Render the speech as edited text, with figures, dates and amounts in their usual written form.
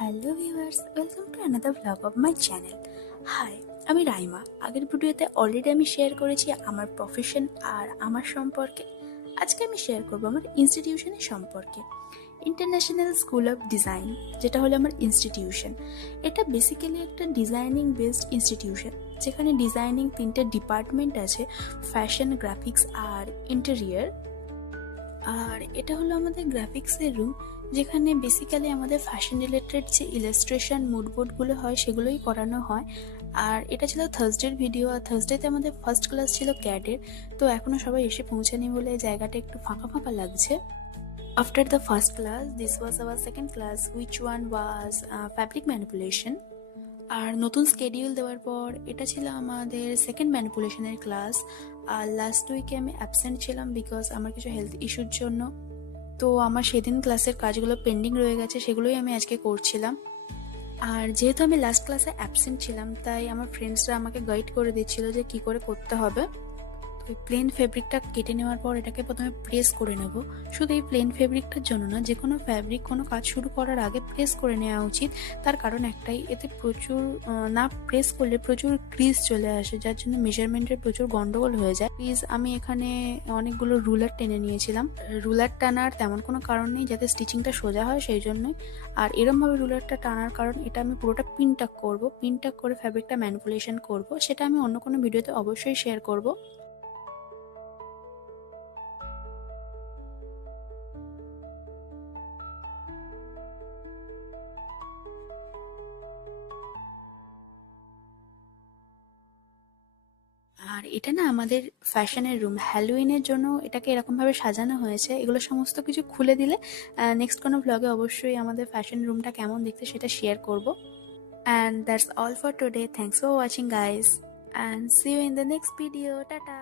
Hello viewers, welcome to another vlog of my channel. Hi, আমি রাইমা। আগের ভিডিওতে already আমি শেয়ার করেছি আমার প্রফেশন আর আমার সম্পর্কে। আজকে আমি শেয়ার করব আমার ইনস্টিটিউশনের সম্পর্কে। ইন্টারন্যাশনাল স্কুল অফ ডিজাইন, যেটা হলো আমার ইনস্টিটিউশন। এটা বেসিক্যালি একটা ডিজাইনিং বেসড ইনস্টিটিউশন, যেখানে ডিজাইনিং 3টে ডিপার্টমেন্ট আছে: ফ্যাশন, গ্রাফিক্স আর ইন্টেরিয়ার। আর এটা হলো আমাদের গ্রাফিক্সের রুম, যেখানে বেসিক্যালি আমাদের ফ্যাশন রিলেটেড যে ইলাস্ট্রেশন মুডবোর্ডগুলো হয় সেগুলোই করানো হয়। আর এটা ছিল থার্সডের ভিডিও, আর থার্সডেতে আমাদের ফার্স্ট ক্লাস ছিল ক্যাডের। তো এখনও সবাই এসে পৌঁছানি বলে জায়গাটা একটু ফাঁকা ফাঁকা লাগছে। After the first class, this was our second class, which one was fabric manipulation. আর নতুন স্কেডিউল দেওয়ার পর এটা ছিল আমাদের সেকেন্ড ম্যানিপুলেশনের ক্লাস। আর লাস্ট উইকে আমি অ্যাবসেন্ট ছিলাম বিকজ আমার কিছু হেলথ ইস্যুর জন্য। তো আমার সেদিন ক্লাসের কাজগুলো পেন্ডিং রয়ে গেছে, সেগুলোই আমি আজকে করছিলাম। আর যেহেতু আমি লাস্ট ক্লাসে অ্যাবসেন্ট ছিলাম, তাই আমার ফ্রেন্ডসরা আমাকে গাইড করে দিচ্ছিল যে কি করে করতে হবে। তো এই প্লেন ফেব্রিকটা কেটে নেওয়ার পর এটাকে প্রথমে প্রেস করে নেব। শুধু এই প্লেন ফেব্রিকটার জন্য না, যে কোনো ফ্যাব্রিক কোনো কাজ শুরু করার আগে প্রেস করে নেওয়া উচিত। তার কারণ একটাই, এতে প্রচুর না প্রেস করলে প্রচুর ক্রিজ চলে আসে, যার জন্য মেজারমেন্টের প্রচুর গন্ডগোল হয়ে যায়। প্লিজ, আমি এখানে অনেকগুলো রুলার টেনে নিয়েছিলাম। রুলার টানার তেমন কোনো কারণ নেই, যাতে স্টিচিংটা সোজা হয় সেই জন্যই। আর এরমভাবে রুলারটা টানার কারণ, এটা আমি পুরোটা পিনটাক করব, পিনটাক করে ফ্যাব্রিকটা ম্যানিপুলেশন করব। সেটা আমি অন্য কোনো ভিডিওতে অবশ্যই শেয়ার করব। আর এটা না আমাদের ফ্যাশনের রুম, হ্যালোইনের জন্য এটাকে এরকমভাবে সাজানো হয়েছে। এগুলো সমস্ত কিছু খুলে দিলে নেক্সট কোনো ব্লগে অবশ্যই আমাদের ফ্যাশন রুমটা কেমন দেখতে সেটা শেয়ার করব। And that's all for today. Thanks for watching guys, and see you in the next video. Tata.